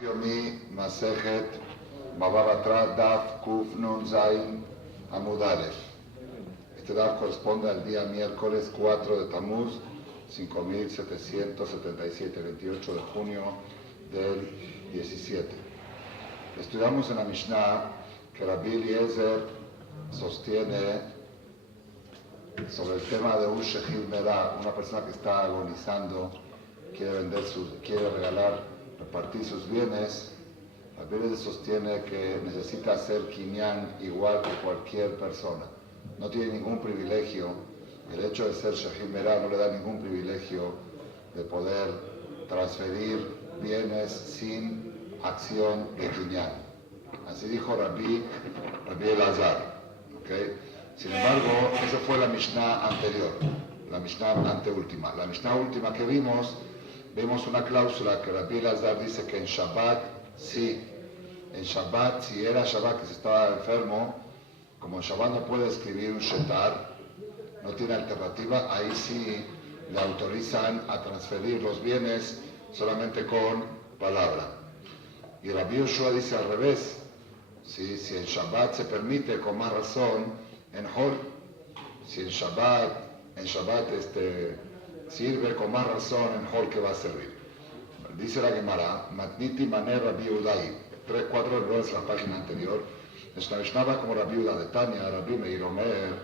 Yomi Masejet Baba Batra Daf Kuf Nun Zain Amud Aleph. Este daf corresponde al día miércoles 4 de Tamuz, 5777, 28 de junio del 17. Estudiamos en la Mishnah que Rabbi Eliezer sostiene sobre el tema de un Shechil Merah, una persona que está agonizando, quiere repartir sus bienes. Rabbi Eliezer sostiene que necesita hacer kinyan igual que cualquier persona. No tiene ningún privilegio. El hecho de ser Shechil Merah no le da ningún privilegio de poder transferir bienes sin acción de kinyan. Así dijo Rabbi Elazar. ¿Okay? Sin embargo, esa fue la Mishnah anterior, la Mishnah anteúltima. La Mishnah última que vimos una cláusula que Rabbi Elazar dice que en Shabbat, sí. En Shabbat, si era Shabbat que se estaba enfermo, como en Shabbat no puede escribir un shetar, no tiene alternativa, ahí sí le autorizan a transferir los bienes solamente con palabra. Y Rabbi Yoshua dice al revés, ¿sí? Si en Shabbat se permite, con más razón, en Hol. Si en Shabbat sirve, con más razón en Hol que va a servir. Dice la Gemara, Matniti Maner Rabbi Udai, 3-4 errores en la página anterior. Mishnah como Rabbi Uda de Tania, Rabbi Meir Omer,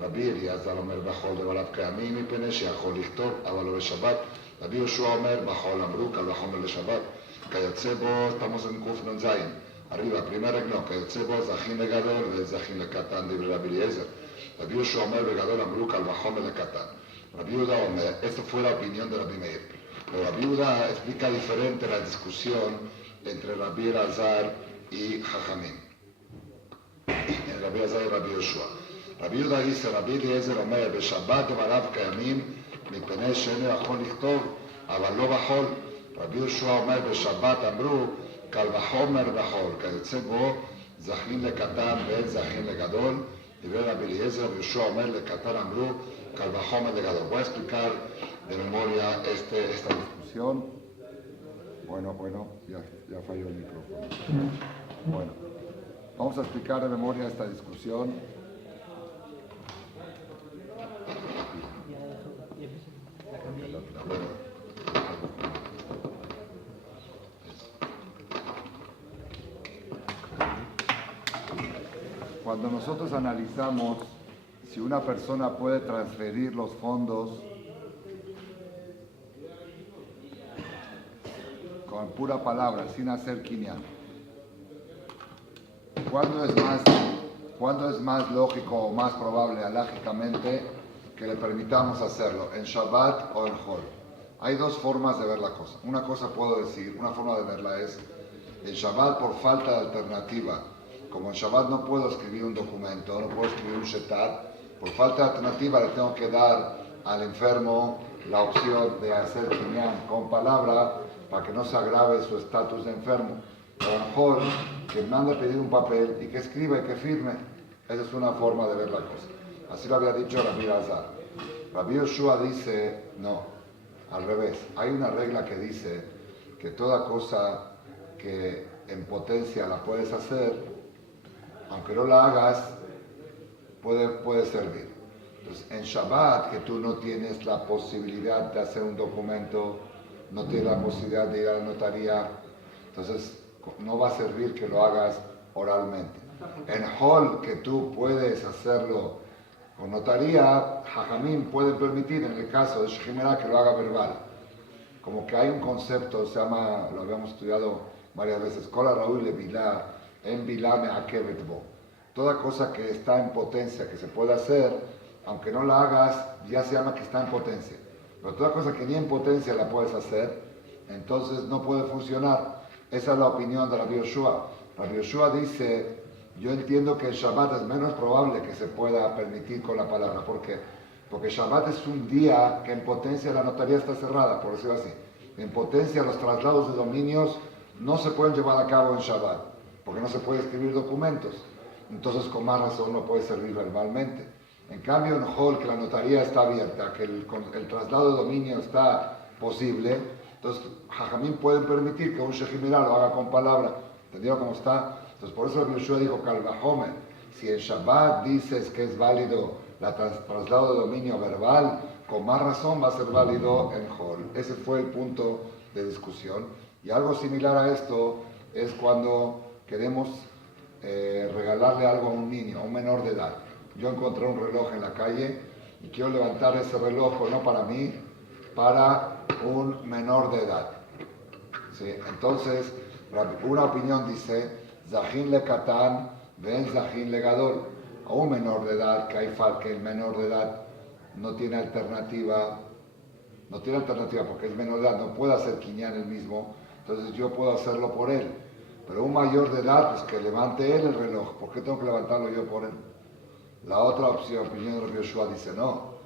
Rabbi Eliezer Omer Bachol de Balav Keamim, מפני שיכול לכתוב, אבל לא בשבת. רבי יהושע אומר, בחול אמרו, קל וחומר לשבת. כיוצא בו, estamos en Kuf Nun Zayin. Arriba, primer regno, כיוצא בו זכין לגדול וזכין לקטן, דברי רבי אליעזר. רבי יהושע אומר, בגדול אמרו, קל וחומר לקטן. Rabbi Uda Omer, esta fue la opinión de Rabbi Meir. Pero Rabbi Uda explica diferente la discusión entre Rabbi Elazar y Jajamim. En Rabbi Elazar y Rabbi Yoshua. Rabbi Uda dice, Rabbi Eliezer Omer, בשבת דבריו קיימים, מפני שאינו יכול לכתוב, אבל לא בחול. רבי יהושע אומר, בשבת אמרו, קל וחומר בחול, כיוצא בו, זכין לקטן ואין זכין לגדול. דיבר רבי אליעזר, רבי יהושע אומר, לקטן אמרו, קל וחומר לגדול. Voy a explicar de memoria esta discusión. Bueno, ya falló el micrófono. Bueno, vamos a explicar de memoria esta discusión. Cuando nosotros analizamos si una persona puede transferir los fondos con pura palabra, sin hacer kinyan, ¿cuándo es más lógico o más probable, alágicamente, que le permitamos hacerlo? ¿En Shabbat o en Hol? Hay dos formas de ver la cosa. Una cosa puedo decir, una forma de verla es, en Shabbat por falta de alternativa. Como en Shabbat no puedo escribir un documento, no puedo escribir un shetar, por falta de alternativa le tengo que dar al enfermo la opción de hacer kinyan con palabra para que no se agrave su estatus de enfermo. O a lo mejor que mande a pedir un papel y que escriba y que firme. Esa es una forma de ver la cosa. Así lo había dicho Rabbi Elazar. Rabbi Yoshua dice, no, al revés. Hay una regla que dice que toda cosa que en potencia la puedes hacer, aunque no la hagas, puede servir. Entonces, en Shabbat, que tú no tienes la posibilidad de hacer un documento, no tienes la posibilidad de ir a la notaría, entonces no va a servir que lo hagas oralmente. En Hol, que tú puedes hacerlo con notaría, Jajamim pueden permitir, en el caso de Shechil Merah, que lo haga verbal. Como que hay un concepto, se llama, lo habíamos estudiado varias veces, Kol HaRaui LeBilah, En Bilah Me'akevet Bo. Toda cosa que está en potencia, que se puede hacer, aunque no la hagas, ya se llama que está en potencia. Pero toda cosa que ni en potencia la puedes hacer, entonces no puede funcionar. Esa es la opinión de Rabbi Yoshua. Rabbi Yoshua dice, yo entiendo que el Shabbat es menos probable que se pueda permitir con la palabra. ¿Por qué? Porque Shabbat es un día que en potencia la notaría está cerrada, por decirlo así. En potencia los traslados de dominios no se pueden llevar a cabo en Shabbat, porque no se puede escribir documentos. Entonces con más razón no puede servir verbalmente. En cambio en Hol, que la notaría está abierta, que el traslado de dominio está posible, Entonces, Jajamín pueden permitir que un Shejimirá lo haga con palabra. ¿Entendieron cómo está? Entonces, por eso Yoshua dijo, Calvajomer, si en Shabbat dices que es válido el traslado de dominio verbal, con más razón va a ser válido en Hol. Ese fue el punto de discusión. Y algo similar a esto es cuando queremos regalarle algo a un niño, a un menor de edad. Yo encontré un reloj en la calle y quiero levantar ese reloj, no para mí, para un menor de edad. ¿Sí? Entonces, una opinión dice, Zahin le Katan, ven Zahin le Gadol. A un menor de edad, que el menor de edad no tiene alternativa porque es menor de edad, no puede hacer Kinyan él mismo, entonces yo puedo hacerlo por él. Pero un mayor de edad, pues que levante él el reloj, ¿por qué tengo que levantarlo yo por él? La otra opinión de Yoshua dice, no,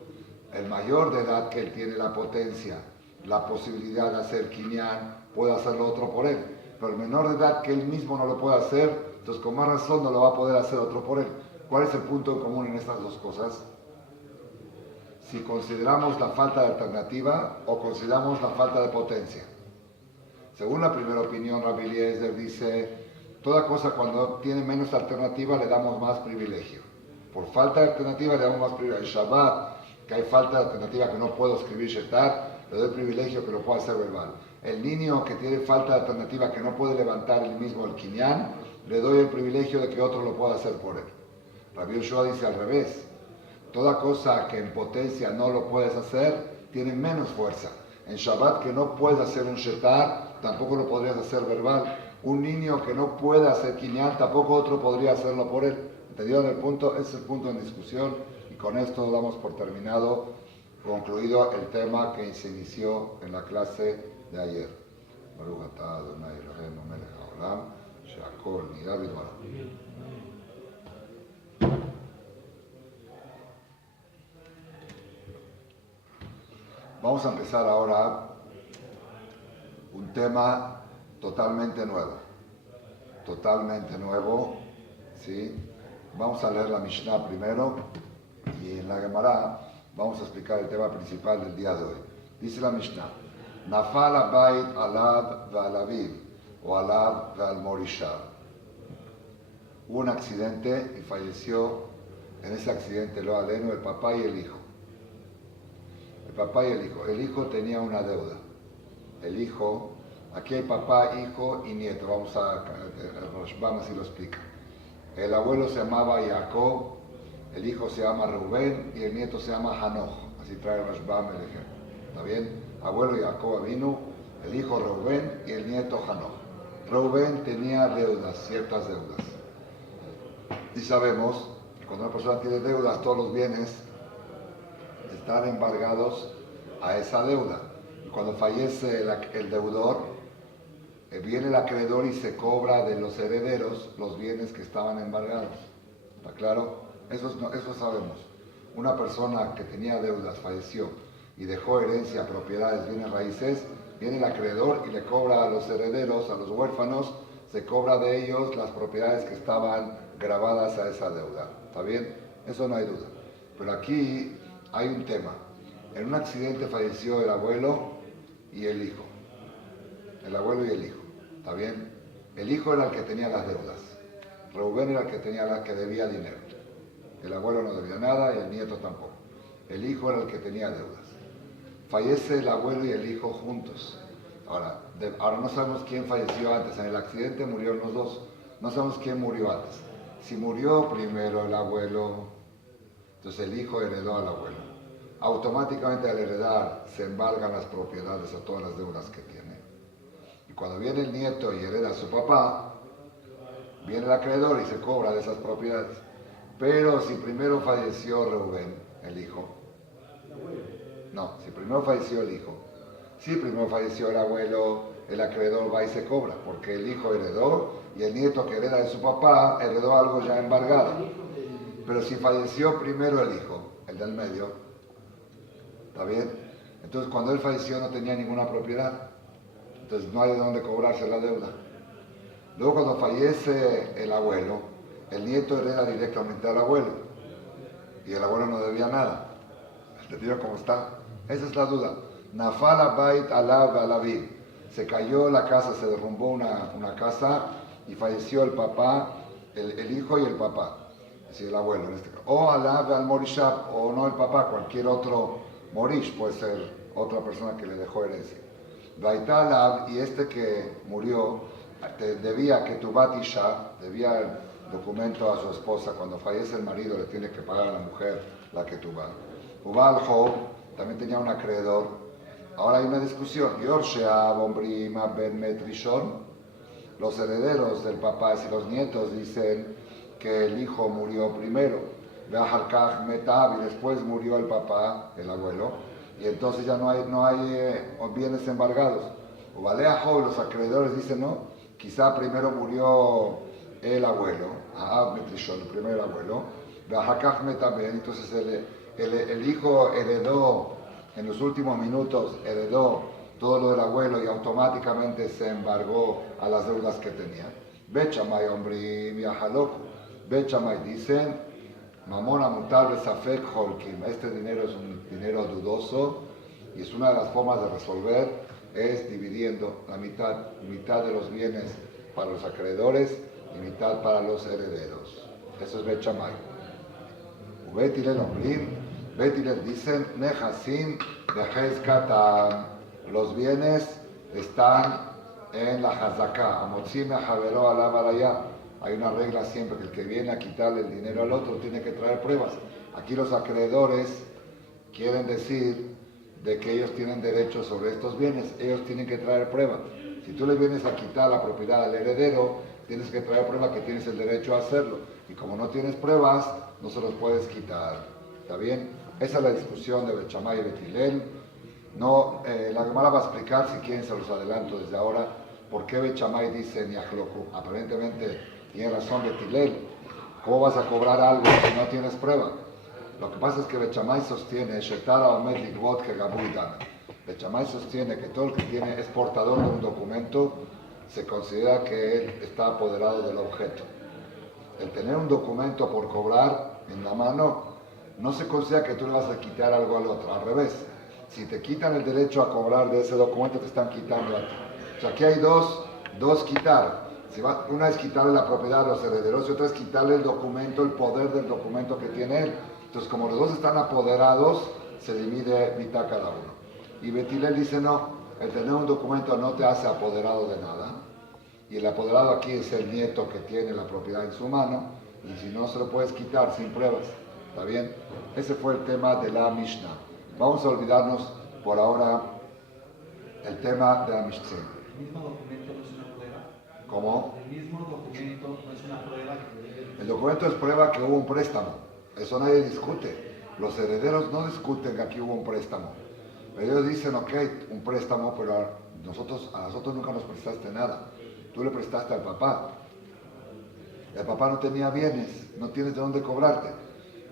el mayor de edad que él tiene la potencia, la posibilidad de hacer Kinyan, puede hacerlo otro por él. Pero el menor de edad que él mismo no lo puede hacer, entonces con más razón no lo va a poder hacer otro por él. ¿Cuál es el punto en común en estas dos cosas? Si consideramos la falta de alternativa o consideramos la falta de potencia. Según la primera opinión, Rabbi Eliezer dice, toda cosa cuando tiene menos alternativa le damos más privilegio. Por falta de alternativa le damos más privilegio. En Shabbat, que hay falta de alternativa, que no puedo escribir Shetar, le doy el privilegio que lo pueda hacer verbal. El niño que tiene falta de alternativa, que no puede levantar él mismo el Kinyan, le doy el privilegio de que otro lo pueda hacer por él. Rabbi Yoshua dice al revés. Toda cosa que en potencia no lo puedes hacer, tiene menos fuerza. En Shabbat que no puedes hacer un shetar, tampoco lo podrías hacer verbal. Un niño que no puede hacer kinyan, tampoco otro podría hacerlo por él. ¿Entendieron el punto? Ese es el punto en discusión. Y con esto damos por terminado, concluido el tema que se inició en la clase de ayer. Baruch atah Adonai Eloheinu melech haolam, she'akol nirah bidvarav. Vamos a empezar ahora un tema totalmente nuevo, ¿sí? Vamos a leer la Mishnah primero y en la Gemara vamos a explicar el tema principal del día de hoy. Dice la Mishnah, Nafal habayit alav ve'al aviv, o alav ve'al morishah. Hubo un accidente y falleció en ese accidente, lo aleno, el papá y el hijo. El papá y el hijo. El hijo tenía una deuda. El hijo, aquí hay papá, hijo y nieto. Vamos a así lo explica. El abuelo se llamaba Jacob, el hijo se llama Rubén y el nieto se llama Hanoch. Así trae Rashbam el ejemplo. ¿Está bien? Abuelo Jacob vino, el hijo Rubén y el nieto Hanoch. Rubén tenía deudas, ciertas deudas. Y sabemos que cuando una persona tiene deudas, todos los bienes están embargados a esa deuda. Y cuando fallece el deudor, viene el acreedor y se cobra de los herederos los bienes que estaban embargados. ¿Está claro? Eso sabemos. Una persona que tenía deudas falleció y dejó herencia, propiedades, bienes raíces, viene el acreedor y le cobra a los herederos, a los huérfanos, se cobra de ellos las propiedades que estaban grabadas a esa deuda. ¿Está bien? Eso no hay duda. Pero aquí hay un tema. En un accidente falleció el abuelo y el hijo. El abuelo y el hijo. ¿Está bien? El hijo era el que tenía las deudas. Rubén era el que debía dinero. El abuelo no debía nada y el nieto tampoco. El hijo era el que tenía deudas. Fallece el abuelo y el hijo juntos. Ahora no sabemos quién falleció antes. En el accidente murieron los dos. No sabemos quién murió antes. Si murió primero el abuelo, entonces el hijo heredó al abuelo. Automáticamente al heredar se embargan las propiedades a todas las deudas que tiene. Y cuando viene el nieto y hereda a su papá, viene el acreedor y se cobra de esas propiedades. Pero si primero falleció Rubén, el hijo. No, si primero falleció el hijo. Si primero falleció el abuelo, el acreedor va y se cobra, porque el hijo heredó y el nieto que hereda de su papá heredó algo ya embargado. Pero si falleció primero el hijo, el del medio, ¿está bien? Entonces cuando él falleció no tenía ninguna propiedad, entonces no hay de dónde cobrarse la deuda. Luego cuando fallece el abuelo, el nieto hereda directamente al abuelo y el abuelo no debía nada. ¿Entendieron cómo está? Esa es la duda. Nafal Abait Alav Alaviv. Se cayó la casa, se derrumbó una casa y falleció el papá, el hijo y el papá. Es decir, el abuelo en este caso. O Alav al Morishab, o no el papá, cualquier otro Morish, puede ser otra persona que le dejó herencia. Vaita Alav, y este que murió, debía que tu Batisha, debía el documento a su esposa. Cuando fallece el marido, le tiene que pagar a la mujer la que tu va. Ubal Job también tenía un acreedor. Ahora hay una discusión. Yorshea Bombrima Ben Metrishon. Los herederos del papá y los nietos dicen que el hijo murió primero. Beaharkach Metab, y después murió el papá, el abuelo. Y entonces ya no hay bienes embargados. Ubalea Job, los acreedores dicen no. Quizá primero murió el abuelo, Metrishon, el primer abuelo. Beaharkach Metab, entonces el hijo heredó. En los últimos minutos heredó todo lo del abuelo y automáticamente se embargó a las deudas que tenía. Bet Shammai Ombrim Yahaloku. Bet Shammai dicen, Mamona Mutar Besafek Holkim. Este dinero es un dinero dudoso y es una de las formas de resolver, es dividiendo la mitad de los bienes para los acreedores y mitad para los herederos. Eso es Bet Shammai. Ubet Hillel Ombrim. Bet Hillel dicen, Nehasim Behezkatam, los bienes están en la Hazaká, Amotzime Javeró Alabarayá. Hay una regla siempre que el que viene a quitarle el dinero al otro tiene que traer pruebas. Aquí los acreedores quieren decir de que ellos tienen derecho sobre estos bienes, ellos tienen que traer pruebas. Si tú le vienes a quitar la propiedad al heredero, tienes que traer prueba que tienes el derecho a hacerlo. Y como no tienes pruebas, no se los puedes quitar. ¿Está bien? Esa es la discusión de Bet Shammai y Bet Hillel. No, la Gemara va a explicar, si quieren se los adelanto desde ahora, por qué Bet Shammai dice Niachloku. Aparentemente tiene razón Bet Hillel. ¿Cómo vas a cobrar algo si no tienes prueba? Lo que pasa es que Bet Shammai sostiene Shetara Omed Likvot Kegabu Dana. Bet Shammai sostiene que todo el que es portador de un documento se considera que él está apoderado del objeto. El tener un documento por cobrar en la mano no se considera que tú le vas a quitar algo al otro, al revés. Si te quitan el derecho a cobrar de ese documento, te están quitando a ti. O sea, aquí hay dos quitar. Una es quitarle la propiedad a los herederos y otra es quitarle el documento, el poder del documento que tiene él. Entonces, como los dos están apoderados, se divide mitad cada uno. Y Bet Hillel dice, no, el tener un documento no te hace apoderado de nada. Y el apoderado aquí es el nieto que tiene la propiedad en su mano, y si no, se lo puedes quitar sin pruebas. ¿Está bien? Ese fue el tema de la Mishnah. Vamos a olvidarnos por ahora el tema de la Mishnah. ¿El mismo documento no es una prueba? ¿Cómo? El mismo documento no es una prueba que... El documento es prueba que hubo un préstamo. Eso nadie discute. Los herederos no discuten que aquí hubo un préstamo. Pero ellos dicen, ok, un préstamo, pero a nosotros nunca nos prestaste nada. Tú le prestaste al papá. El papá no tenía bienes, no tienes de dónde cobrarte.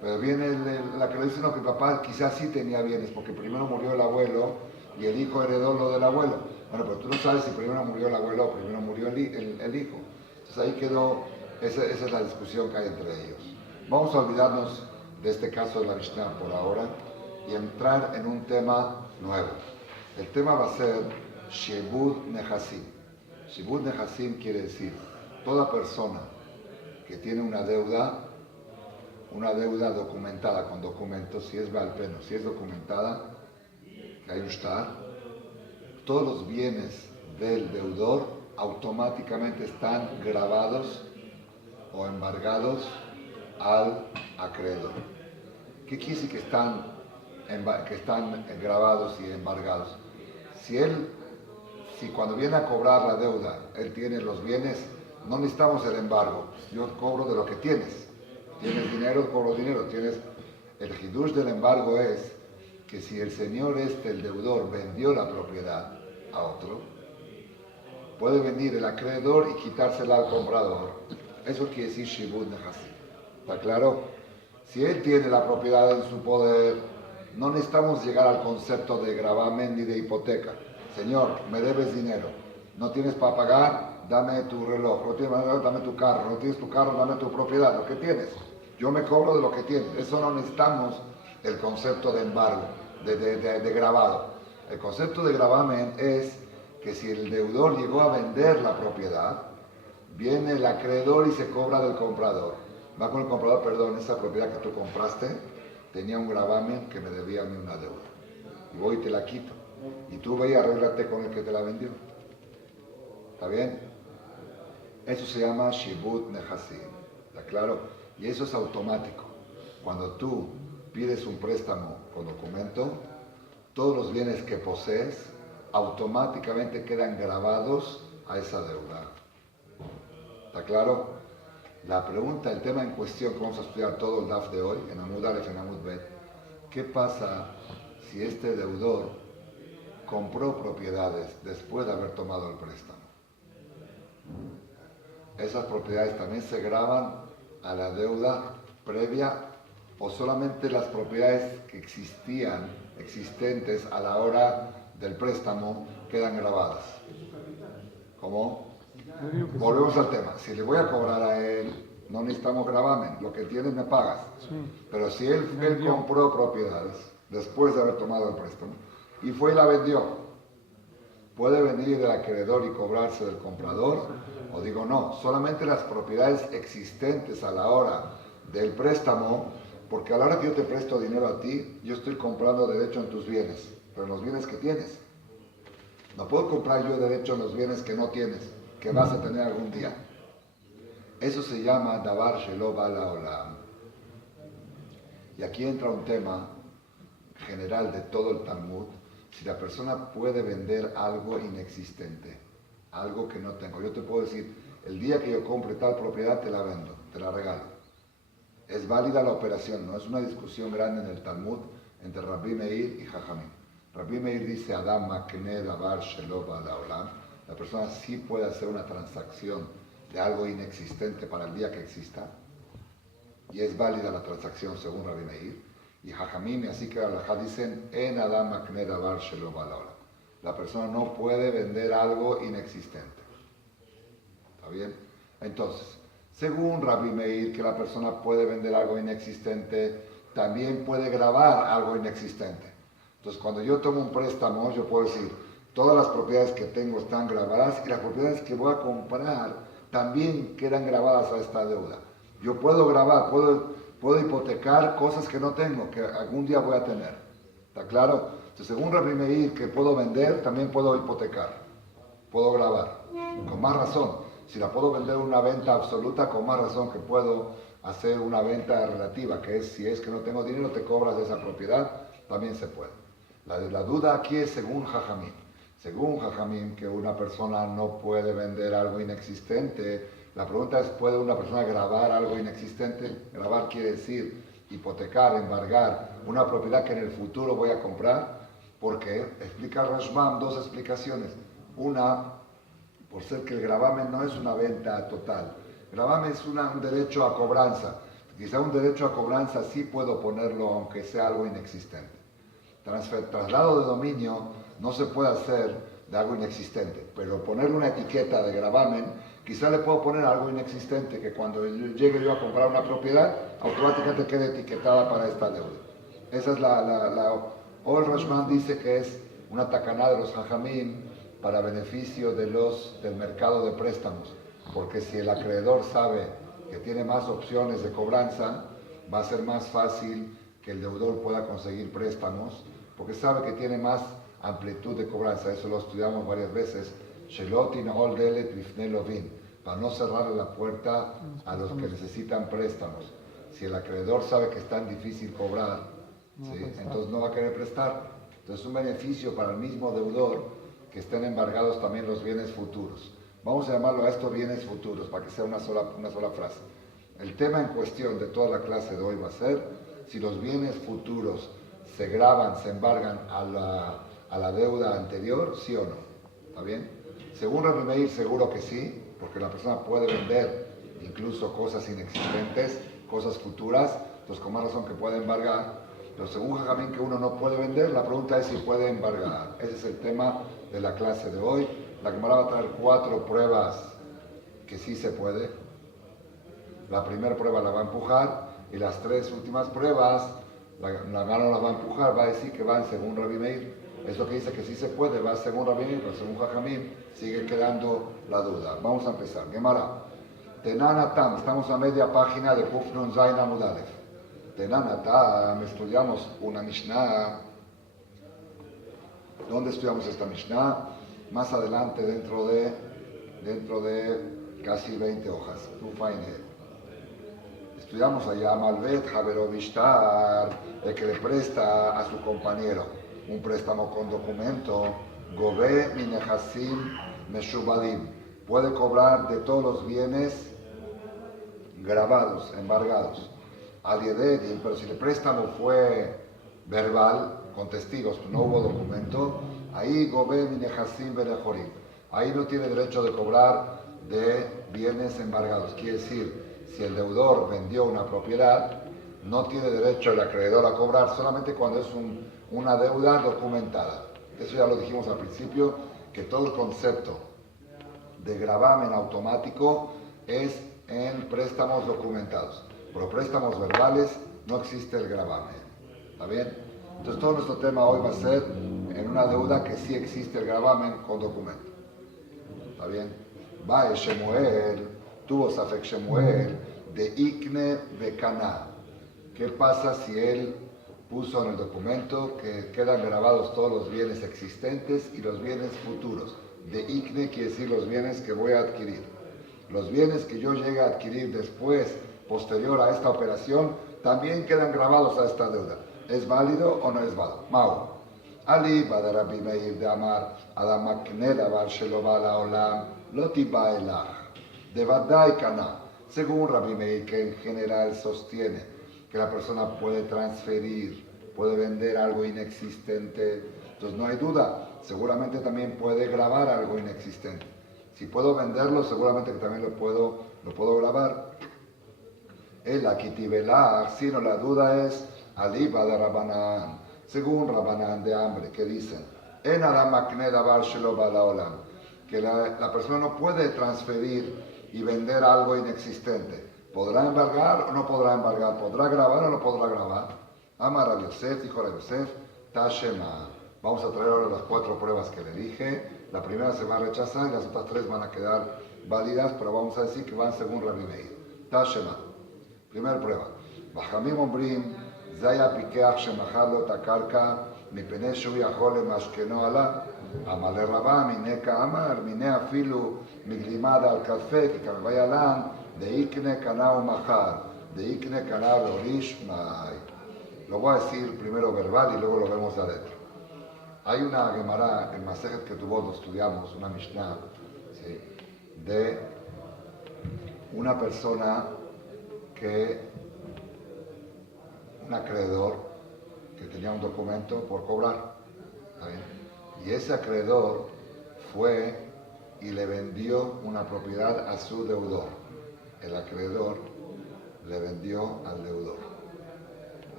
Pero viene la que le dice, no, que el papá quizás sí tenía bienes, porque primero murió el abuelo y el hijo heredó lo del abuelo. Bueno, pero tú no sabes si primero murió el abuelo o primero murió el hijo. Entonces ahí quedó, esa es la discusión que hay entre ellos. Vamos a olvidarnos de este caso de la Mishnah por ahora y entrar en un tema nuevo. El tema va a ser Shibud Nehasim. Shibud Nehasim quiere decir, toda persona que tiene una deuda documentada con documentos, si es Balpeno, si es documentada, que hay un shtar, todos los bienes del deudor automáticamente están grabados o embargados al acreedor. ¿Qué quiere decir que están grabados y embargados? Si cuando viene a cobrar la deuda, él tiene los bienes, no necesitamos el embargo, yo cobro de lo que tienes. Tienes dinero, cobro dinero. El hidush del embargo es que si el señor el deudor, vendió la propiedad a otro, puede venir el acreedor y quitársela al comprador. Eso quiere decir Shibud Nehasim. ¿Está claro? Si él tiene la propiedad en su poder, no necesitamos llegar al concepto de gravamen ni de hipoteca. Señor, me debes dinero. No tienes para pagar, dame tu reloj. No tienes para pagar, dame tu carro. No tienes tu carro, dame tu propiedad. Lo que tienes. Yo me cobro de lo que tienes. Eso no necesitamos el concepto de embargo, de grabado. El concepto de gravamen es que si el deudor llegó a vender la propiedad, viene el acreedor y se cobra del comprador. Va con el comprador, perdón, esa propiedad que tú compraste tenía un gravamen que me debía a mí una deuda. Y voy y te la quito. Y tú ve y arréglate con el que te la vendió. ¿Está bien? Eso se llama Shibut Nehasim. ¿Está claro? Y eso es automático. Cuando tú pides un préstamo con documento, todos los bienes que posees automáticamente quedan grabados a esa deuda. ¿Está claro? La pregunta, el tema en cuestión que vamos a estudiar todo el DAF de hoy, en Amud Aleph, en Amud Bet, ¿qué pasa si este deudor compró propiedades después de haber tomado el préstamo? ¿Esas propiedades también se graban a la deuda previa o solamente las propiedades que existentes a la hora del préstamo, quedan grabadas? ¿Cómo? Volvemos al tema. Si le voy a cobrar a él, no necesitamos gravamen. Lo que tienes me pagas. Pero si él compró propiedades después de haber tomado el préstamo y fue y la vendió, ¿puede venir el acreedor y cobrarse del comprador? O digo, no, solamente las propiedades existentes a la hora del préstamo, porque a la hora que yo te presto dinero a ti, yo estoy comprando derecho en tus bienes, pero en los bienes que tienes. No puedo comprar yo derecho en los bienes que no tienes, que vas a tener algún día. Eso se llama Davar Shelo Bala Olam. Y aquí entra un tema general de todo el Talmud. Si la persona puede vender algo inexistente, algo que no tengo. Yo te puedo decir, el día que yo compre tal propiedad te la vendo, te la regalo. Es válida la operación, no es una discusión grande en el Talmud entre Rabbi Meir y Jajamim. Rabbi Meir dice, Adam makne davar shelo ba'al haolam. La persona sí puede hacer una transacción de algo inexistente para el día que exista, y es válida la transacción según Rabbi Meir. Y Jajamim, y así que Alajá dicen, en Adam makne davar shelo ba'al haolam. La persona no puede vender algo inexistente. ¿Está bien? Entonces, según Rabbi Meir, que la persona puede vender algo inexistente, también puede grabar algo inexistente. Entonces, cuando yo tomo un préstamo, yo puedo decir, todas las propiedades que tengo están grabadas y las propiedades que voy a comprar también quedan grabadas a esta deuda. Yo puedo grabar, puedo hipotecar cosas que no tengo, que algún día voy a tener. ¿Está claro? Entonces, según Rabbi Meir, que puedo vender, también puedo hipotecar. Puedo grabar. Con más razón. Si la puedo vender una venta absoluta, con más razón que puedo hacer una venta relativa, que es si es que no tengo dinero, te cobras de esa propiedad, también se puede. La duda aquí es según Jajamim. Según Jajamim, que una persona no puede vender algo inexistente. La pregunta es, ¿puede una persona grabar algo inexistente? Grabar quiere decir hipotecar, embargar una propiedad que en el futuro voy a comprar. Porque explica Rashbam dos explicaciones. Una, por ser que el gravamen no es una venta total. Gravamen es un derecho a cobranza. Quizá un derecho a cobranza sí puedo ponerlo aunque sea algo inexistente. Traslado de dominio no se puede hacer de algo inexistente, pero ponerle una etiqueta de gravamen, quizá le puedo poner algo inexistente que cuando llegue yo a comprar una propiedad, automáticamente quede etiquetada para esta deuda. Esa es o el Rashman dice que es una tacaná de los Jajamim para beneficio del mercado de préstamos, porque si el acreedor sabe que tiene más opciones de cobranza, va a ser más fácil que el deudor pueda conseguir préstamos, porque sabe que tiene más amplitud de cobranza. Eso lo estudiamos varias veces. Shelotin ol delet bifnei lovin, para no cerrarle la puerta a los que necesitan préstamos. Si el acreedor sabe que es tan difícil cobrar, ¿sí?, entonces no va a querer prestar. Entonces es un beneficio para el mismo deudor que estén embargados también los bienes futuros. Vamos a llamarlo a estos bienes futuros para que sea una sola frase. El tema en cuestión de toda la clase de hoy va a ser si los bienes futuros se graban, se embargan a la deuda anterior, sí o no. ¿Está bien? Según Rabbi Meir, seguro que sí, porque la persona puede vender incluso cosas inexistentes, cosas futuras, entonces con más razón que puede embargar. Pero según Jajamín, que uno no puede vender, la pregunta es si puede embargar. Ese es el tema de la clase de hoy. La Gemara va a traer 4 pruebas que sí se puede. La primera prueba la va a empujar y las 3 últimas pruebas la Gemara no las va a empujar, va a decir que van según Rabbi Meir. Eso que dice que sí se puede, va según Rabbi, pero según Jajamim sigue quedando la duda. Vamos a empezar. Gemara. Tenanatam, estamos a media página de Kuf Nun Zayin Amud Aleph. Tenanatam, estudiamos una Mishnah. ¿Dónde estudiamos esta Mishnah? Más adelante, dentro de casi 20 hojas. Estudiamos allá Malvet Haverovishtar, de que le presta a su compañero un préstamo con documento. Gove Minehasim Meshubadim. Puede cobrar de todos los bienes grabados, embargados. Aliededim, pero si el préstamo fue verbal, con testigos, no hubo documento, ahí Gove Minehasim Benejorim. Ahí no tiene derecho de cobrar de bienes embargados. Quiere decir, si el deudor vendió una propiedad, no tiene derecho el acreedor a cobrar solamente cuando es una deuda documentada. Eso ya lo dijimos al principio, que todo el concepto de gravamen automático es en préstamos documentados. Pero préstamos verbales no existe el gravamen. ¿Está bien? Entonces todo nuestro tema hoy va a ser en una deuda que sí existe el gravamen con documento. ¿Está bien? Va Shemuel, tuvo Safek Shemuel, de Ikne Bekana. ¿Qué pasa si él puso en el documento que quedan grabados todos los bienes existentes y los bienes futuros? De Ikne quiere decir los bienes que voy a adquirir. Los bienes que yo llegue a adquirir después, posterior a esta operación, también quedan grabados a esta deuda. ¿Es válido o no es válido? Mao. Ali Bada Rabbi Meir de Amar, Adam Makne Davar Shelo Bala Olam, Loti Baelach. De Vadai Kana. Según Rabbi Meir, que en general sostiene que la persona puede transferir, puede vender algo inexistente, entonces no hay duda, seguramente también puede grabar algo inexistente. Si puedo venderlo, seguramente que también lo puedo grabar. El Akitibelach, si no, la duda es Aliba de Rabanán, según Rabanán de hambre, que dicen, En Adam Makne Davar Shelo Bala Olam, que la persona no puede transferir y vender algo inexistente. ¿Podrá embargar o no podrá embargar? ¿Podrá grabar o no podrá grabar? Amar a Yosef, dijo a Yosef, Tashema. Vamos a traer ahora las 4 pruebas que le dije. La primera se va a rechazar y las otras 3 van a quedar válidas, pero vamos a decir que van según Rabbi Meir. Tashema. Primera prueba. Bajamim Ombrim, Zaya Pikeach Shemachal Lo Takarka, Mipene Shu Yachol Mashkeno Ala. Amale Rabá, Mineka Amar, Mine Afilu, Miglimada al Café, que Carvayalan, de Ikne Kanao Mahar, de Ikne Kanao Orish Mai. Lo voy a decir primero verbal y luego lo vemos de adentro. Hay una Gemara en Masejet que tuvo, lo estudiamos, una Mishnah, ¿sí?, de una persona un acreedor que tenía un documento por cobrar. ¿Está bien? Y ese acreedor fue y le vendió una propiedad a su deudor. El acreedor le vendió al deudor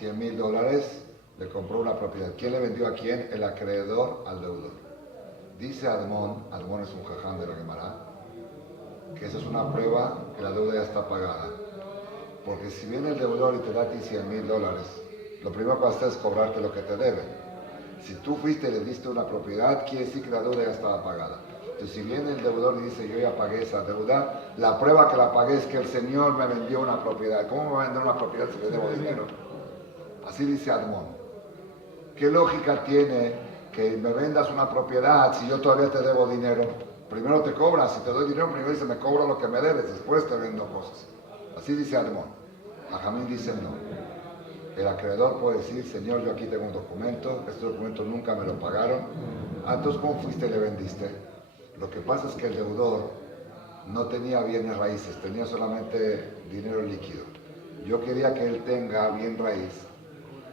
$100,000, le compró una propiedad. ¿Quién le vendió a quién? El acreedor al deudor. Dice Admon es un jaján de la Gemara, que esa es una prueba que la deuda ya está pagada. Porque si viene el deudor y te da a ti $100,000, lo primero que va a hacer es cobrarte lo que te debe. Si tú fuiste y le diste una propiedad, quiere decir que la deuda ya estaba pagada. Entonces, si viene el deudor y dice, yo ya pagué esa deuda, la prueba que la pagué es que el Señor me vendió una propiedad. ¿Cómo me va a vender una propiedad si le debo dinero? Así dice Admon. ¿Qué lógica tiene que me vendas una propiedad si yo todavía te debo dinero? Primero te cobras, si te doy dinero, primero dice, me cobro lo que me debes, después te vendo cosas. Así dice Admon. Ajamín dice, no. El acreedor puede decir, Señor, yo aquí tengo un documento, este documento nunca me lo pagaron. Entonces, ¿cómo fuiste y le vendiste? Lo que pasa es que el deudor no tenía bienes raíces, tenía solamente dinero líquido. Yo quería que él tenga bien raíz,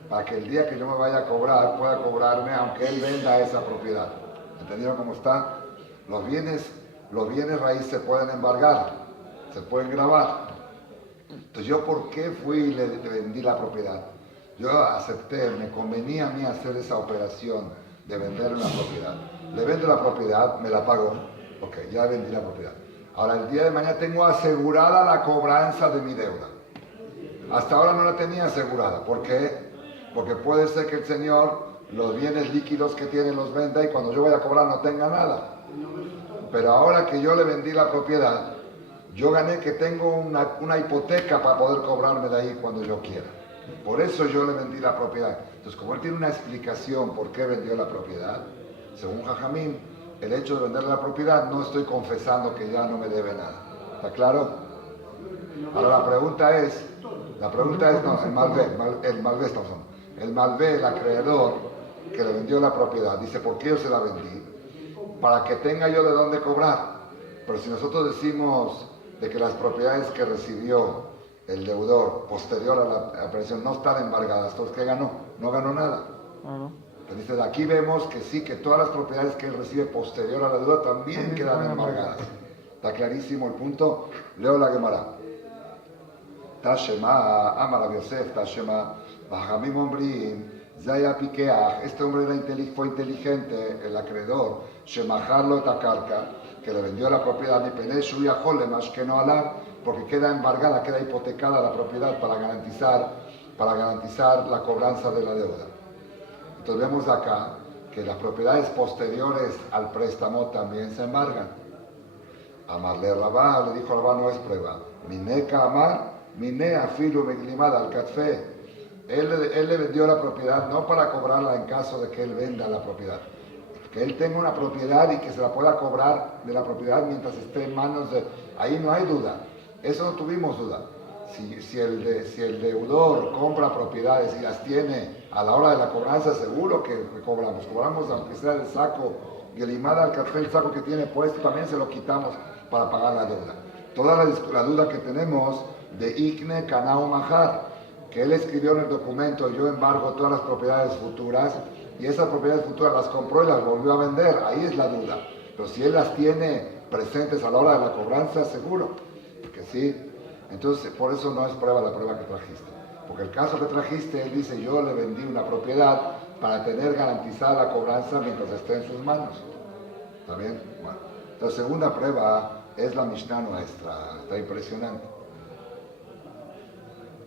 para que el día que yo me vaya a cobrar, pueda cobrarme aunque él venda esa propiedad. ¿Entendieron cómo está? Los bienes raíces se pueden embargar, se pueden grabar. Entonces, ¿yo por qué fui y le vendí la propiedad? Yo acepté, me convenía a mí hacer esa operación de vender una propiedad. Le vendo la propiedad, me la pago, ok, ya vendí la propiedad. Ahora, el día de mañana tengo asegurada la cobranza de mi deuda. Hasta ahora no la tenía asegurada. ¿Por qué? Porque puede ser que el Señor los bienes líquidos que tiene los venda y cuando yo voy a cobrar no tenga nada. Pero ahora que yo le vendí la propiedad, yo gané que tengo una hipoteca para poder cobrarme de ahí cuando yo quiera. Por eso yo le vendí la propiedad. Entonces, como él tiene una explicación por qué vendió la propiedad, según Jajamín, el hecho de venderle la propiedad no estoy confesando que ya no me debe nada. ¿Está claro? Ahora la pregunta es, no, el Malvé estamos hablando. El Malvé, el acreedor que le vendió la propiedad, dice, ¿por qué yo se la vendí? Para que tenga yo de dónde cobrar. Pero si nosotros decimos de que las propiedades que recibió el deudor posterior a la aparición no están embargadas, entonces ¿qué ganó? No ganó nada. Entonces dice, aquí vemos que sí, que todas las propiedades que él recibe posterior a la deuda también quedan embargadas. ¿Está clarísimo el punto? Leo la Gemara. Tashema, Amar Rav Yosef, Tashema, Bajamim Ombrim, Zaya Pikeach. Este hombre fue inteligente, el acreedor, Shemaharlo Takarka, que le vendió la propiedad de Peneshu y Ajole, más que no Alab, porque queda embargada, queda hipotecada la propiedad para garantizar la cobranza de la deuda. Entonces vemos acá que las propiedades posteriores al préstamo también se embargan. Amarle Rabá, le dijo Rabá, no es prueba. Mineka Amar, Mine Afilu Meglimad al Katfe. Él le vendió la propiedad no para cobrarla en caso de que él venda la propiedad. Que él tenga una propiedad y que se la pueda cobrar de la propiedad mientras esté en manos de... Ahí no hay duda. Eso no tuvimos duda. Si el deudor compra propiedades y las tiene a la hora de la cobranza, seguro que cobramos. Cobramos aunque sea el saco, y el imada al café, el saco que tiene puesto, también se lo quitamos para pagar la deuda. Toda la duda que tenemos de Ikne Kanao Mahar, que él escribió en el documento, yo embargo todas las propiedades futuras, y esas propiedades futuras las compró y las volvió a vender, ahí es la duda. Pero si él las tiene presentes a la hora de la cobranza, seguro que sí. Entonces, por eso no es prueba la prueba que trajiste. Porque el caso que trajiste, él dice, yo le vendí una propiedad para tener garantizada la cobranza mientras esté en sus manos. ¿Está bien? Bueno. La segunda prueba es la Mishnah nuestra. Está impresionante.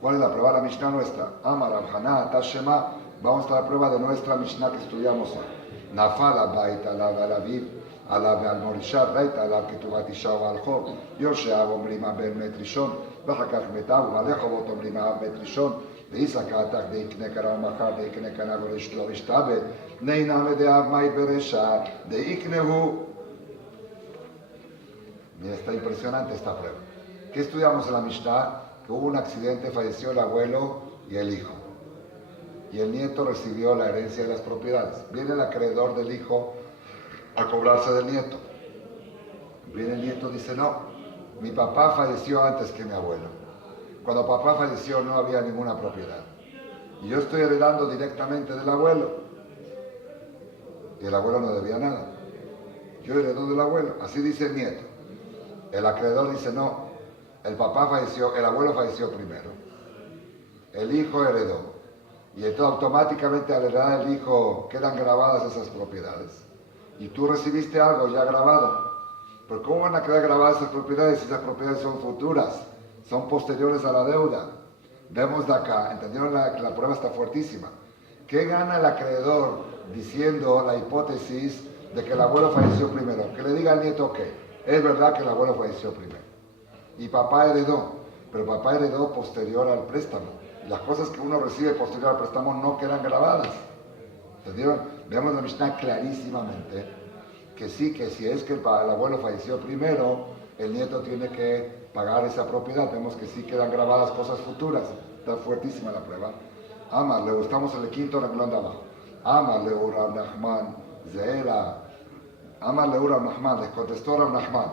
¿Cuál es la prueba? La Mishnah nuestra. Amar Abhaná, Tashema. Vamos a la prueba de nuestra Mishnah que estudiamos hoy. Nafala Baita, Alab Alaviv, Alab al Morisha, Baita, Alab Ketubat Isha o Aljob, Yoshea Omrima Ben Metrishon, Bachakach Metav, Alejobot Omrima Metrishon, Veisakatach de Ikne Kara Machar, de Ikne Kana Goreshlo Ishtabe, Neina Medeav Mai Beresha, de Iknehu. Mira, está impresionante esta prueba. ¿Qué estudiamos en la Mishnah? Que hubo un accidente, falleció el abuelo y el hijo. Y el nieto recibió la herencia de las propiedades. Viene el acreedor del hijo a cobrarse del nieto. Viene el nieto y dice, no, mi papá falleció antes que mi abuelo. Cuando papá falleció no había ninguna propiedad. Y yo estoy heredando directamente del abuelo. Y el abuelo no debía nada. Yo heredo del abuelo. Así dice el nieto. El acreedor dice, no, el papá falleció, el abuelo falleció primero. El hijo heredó. Y entonces automáticamente al heredar el hijo quedan grabadas esas propiedades. Y tú recibiste algo ya grabado. Pero ¿cómo van a quedar grabadas esas propiedades si esas propiedades son futuras? Son posteriores a la deuda. Vemos de acá, ¿entendieron? La prueba está fuertísima. ¿Qué gana el acreedor diciendo la hipótesis de que el abuelo falleció primero? Que le diga al nieto que es verdad que el abuelo falleció primero. Y papá heredó, pero papá heredó posterior al préstamo. Las cosas que uno recibe posterior al préstamo no quedan grabadas. ¿Entendieron? Veamos en la Mishnah clarísimamente que sí, que si es que el abuelo falleció primero, el nieto tiene que pagar esa propiedad. Vemos que sí quedan grabadas cosas futuras. Está fuertísima la prueba. Amar, le gustamos el quinto renglón de abajo. Amar le Rav Nachman, Zeera. Amar le Rav Nachman, les contestó Rav Nachman.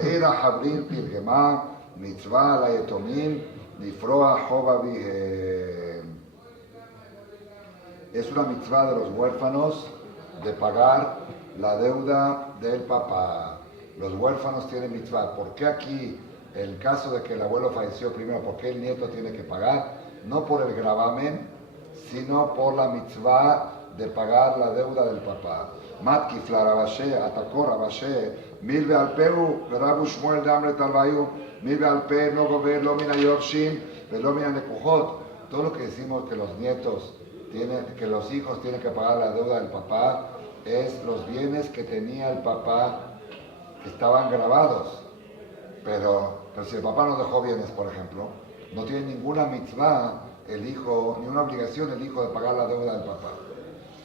Zeera Habrin Pirgemá, Mitzvah la Yetomim, Nifroa Jova Bihem. Es una mitzvah de los huérfanos de pagar la deuda del papá. Los huérfanos tienen mitzvah. ¿Por qué aquí, en el caso de que el abuelo falleció primero, por qué el nieto tiene que pagar? No por el gravamen, sino por la mitzvah de pagar la deuda del papá. Matkifla Rabashe, atacó Rabashe, Milve Alpeu, Rabu Shmuel de Amret Albayu, Milve Alpe, no gober, Lomina Yorshim, Velomina Nekujot. Todo lo que decimos que los nietos que los hijos tienen que pagar la deuda del papá, es los bienes que tenía el papá que estaban grabados. Pero si el papá no dejó bienes, por ejemplo, no tiene ninguna mitzvah el hijo, ni una obligación el hijo de pagar la deuda del papá.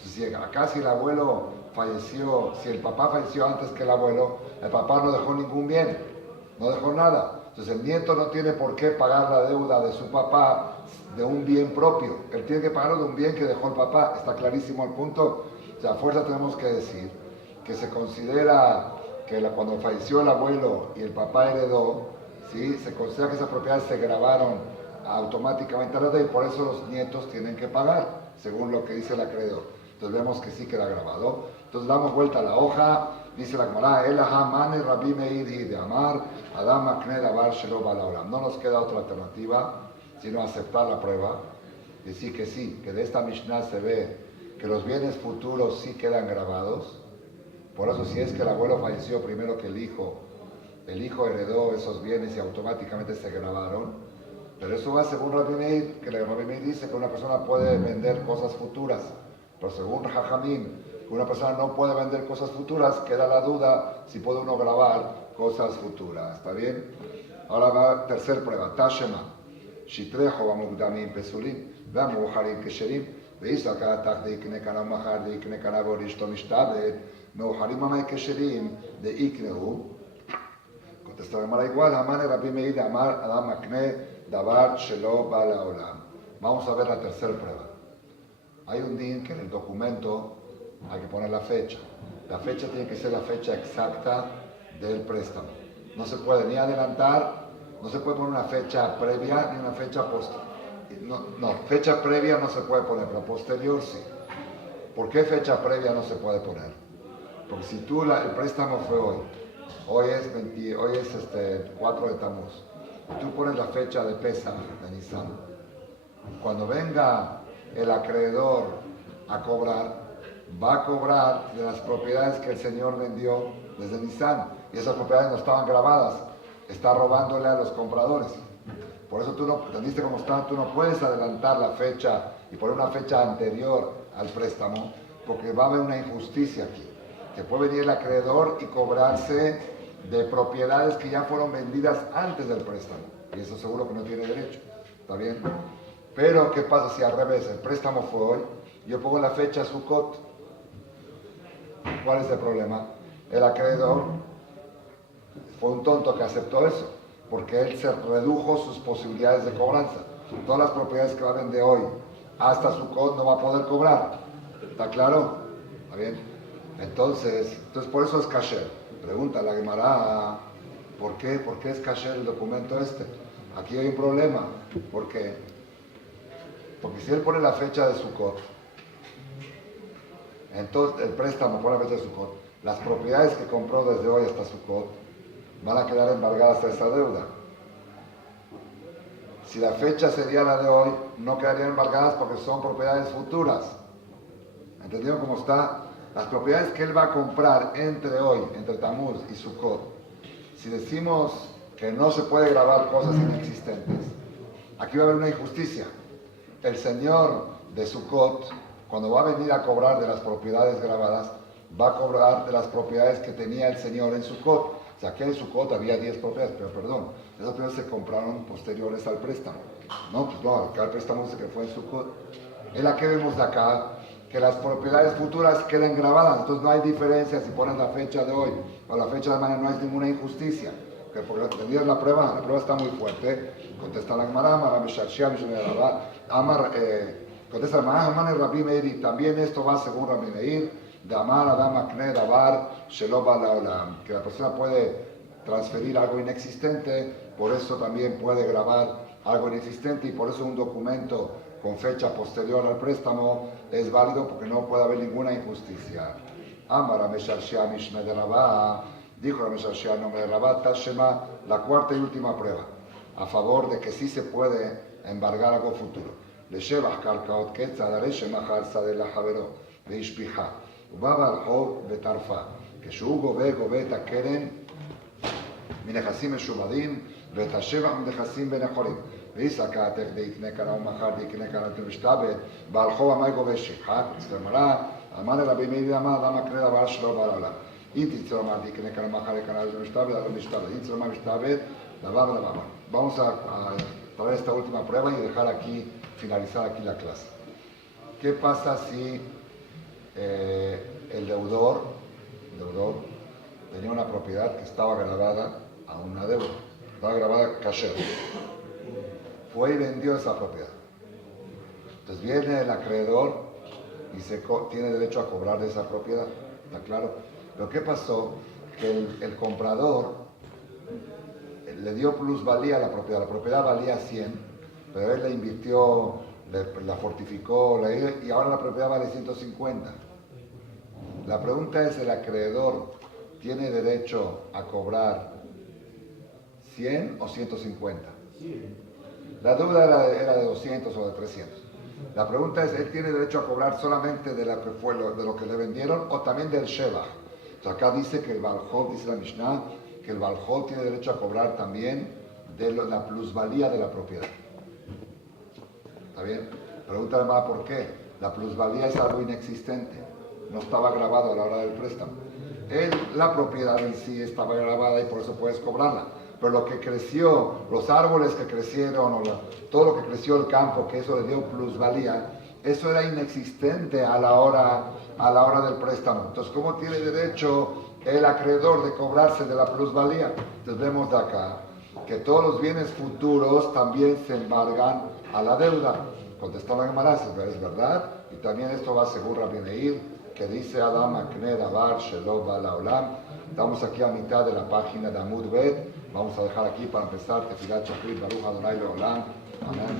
Si acá si el abuelo falleció, si el papá falleció antes que el papá no dejó ningún bien, no dejó nada. Entonces el nieto no tiene por qué pagar la deuda de su papá de un bien propio. Él tiene que pagarlo de un bien que dejó el papá. ¿Está clarísimo el punto? O sea, a fuerza tenemos que decir que se considera que cuando falleció el abuelo y el papá heredó, ¿sí? Se considera que esas propiedades se grabaron automáticamente a la deuda y por eso los nietos tienen que pagar, según lo que dice el acreedor. Entonces vemos que sí queda grabado. Entonces damos vuelta a la hoja, dice la Gemara, Mane Rabbi Meir de Amar, Adam Akne Davar Shelo Bal Haolam. No nos queda otra alternativa sino aceptar la prueba, decir que sí, que de esta Mishnah se ve que los bienes futuros sí quedan grabados. Por eso si es que el abuelo falleció primero que el hijo heredó esos bienes y automáticamente se grabaron. Pero eso va según Rabbi Meir, que Rabbi Meir dice que una persona puede vender cosas futuras. Pero según Jajamim, que una persona no puede vender cosas futuras, queda la duda si puede uno grabar cosas futuras. ¿Está bien? Ahora va tercer prueba. Tashema. Shitrejo va mugdamim pesulim. Veamos muharim kesherim. Veis acá tak de ikne kana mahar de ikne kana borishto mishtabed. Meuharim amay kesherim de iknehu. Contesta la Gemara igual. Amane Rabbi Meir de Amar Adam Akne Davar Shelo Bal Haolam. Vamos a ver la tercera prueba. Hay un din que en el documento hay que poner la fecha. La fecha tiene que ser la fecha exacta del préstamo. No se puede ni adelantar, no se puede poner una fecha previa ni una fecha posterior. No, fecha previa no se puede poner, pero posterior sí. ¿Por qué fecha previa no se puede poner? Porque si el préstamo fue hoy es 4 de Tamuz, tú pones la fecha de Pesach, de Nisan. Cuando venga el acreedor a cobrar, va a cobrar de las propiedades que el señor vendió desde Nisan, y esas propiedades no estaban grabadas, está robándole a los compradores. Por eso tú no, ¿entendiste cómo está? Tú no puedes adelantar la fecha y poner una fecha anterior al préstamo, porque va a haber una injusticia aquí, que puede venir el acreedor y cobrarse de propiedades que ya fueron vendidas antes del préstamo, y eso seguro que no tiene derecho. ¿Está bien? Pero, ¿qué pasa si al revés? El préstamo fue hoy, yo pongo la fecha Sukkot. ¿Cuál es el problema? El acreedor fue un tonto que aceptó eso, porque él se redujo sus posibilidades de cobranza. Todas las propiedades que va a vender hoy hasta Sukkot no va a poder cobrar. ¿Está claro? ¿Está bien? Entonces por eso es kasher. Pregunta la Gemara, ¿por qué? ¿Por qué es kasher el documento este? Aquí hay un problema. ¿Por qué? Porque si él pone la fecha de Sukkot, entonces el préstamo pone la fecha de Sukkot, las propiedades que compró desde hoy hasta Sukkot van a quedar embargadas a esa deuda. Si la fecha sería la de hoy, no quedarían embargadas porque son propiedades futuras. ¿Entendieron cómo está? Las propiedades que él va a comprar entre hoy, entre Tamuz y Sukkot, si decimos que no se puede grabar cosas inexistentes, aquí va a haber una injusticia. El señor de Sukkot, cuando va a venir a cobrar de las propiedades grabadas, va a cobrar de las propiedades que tenía el señor en Sukkot. O sea, que en Sukkot había 10 propiedades, pero perdón, esas propiedades se compraron posteriores al préstamo. No, pues no, acá el préstamo dice que fue en Sukkot. Es la que vemos de acá, que las propiedades futuras quedan grabadas, entonces no hay diferencia si pones la fecha de hoy o la fecha de mañana, no hay ninguna injusticia. Porque entendieron la prueba está muy fuerte. Contesta la Gemara, contesta la Gemara, Amar Rabbi Meir, y también esto va según Rabbi Meir, de Amar Adam Akne Davar Shelo Bal Haolam, que la persona puede transferir algo inexistente, por eso también puede grabar algo inexistente, y por eso un documento con fecha posterior al préstamo es válido porque no puede haber ninguna injusticia. Amar Amesharshia Mishnah de Rabá, dijo Amesharshia el nombre de Rabá, Tashema, la cuarta y última prueba, a favor de que sí se puede embargar algo futuro. Leshevach Karkaot Ketzad Areshem Achar Sadeh Lahavero Veishpicha ובא ברחוב וטרפה, כשהוא גובה את הקרן מנכסים משומדים ואת השבח מנכסים בן החולים, ויסקה תך דיקנה קנה ומחר דיקנה קנה תמשתבת, בעל חוב אמר גובה שכחה, צמרה, אמר רבי מאיר אמר, למה קנה דבר שלא בא לעולם. אם תצא אמר דיקנה קנה מחר קנה תמשתבת, לא משתבת. אם תצא אמר משתבת, דבר ודבר. Vamos a traer esta última prueba y dejar aquí, finalizar aquí la clase. ¿Qué pasa si el deudor tenía una propiedad que estaba grabada a una deuda? Estaba grabada kasher. Fue y vendió esa propiedad. Entonces viene el acreedor y tiene derecho a cobrar de esa propiedad. ¿Está claro? Pero ¿qué pasó? Que el comprador le dio plusvalía a la propiedad. La propiedad valía 100, pero él la invirtió, la fortificó, y ahora la propiedad vale 150. La pregunta es, ¿el acreedor tiene derecho a cobrar 100 o 150? La deuda era de 200 o de 300. La pregunta es, ¿él tiene derecho a cobrar solamente de lo que le vendieron o también del Shevach? Entonces acá dice que el Baal-Hov, dice la Mishnah, que el Baal-Hov tiene derecho a cobrar también de la plusvalía de la propiedad. ¿Está bien? Pregunta además por qué. La plusvalía es algo inexistente. No estaba grabado a la hora del préstamo. La propiedad en sí estaba grabada y por eso puedes cobrarla. Pero lo que creció, los árboles que crecieron, todo lo que creció el campo, que eso le dio plusvalía, eso era inexistente a la hora del préstamo. Entonces, ¿cómo tiene derecho el acreedor de cobrarse de la plusvalía? Entonces vemos de acá que todos los bienes futuros también se embargan a la deuda. Contestó la Gemara, es verdad, y también esto va según Rabbi Meir, que dice Adam Akne Davar Shelo Ba Laolam. Estamos aquí a mitad de la página de Amud Bet. Vamos a dejar aquí para empezar Tefilat Shachrit Baruch Adonai Leolam. Amén.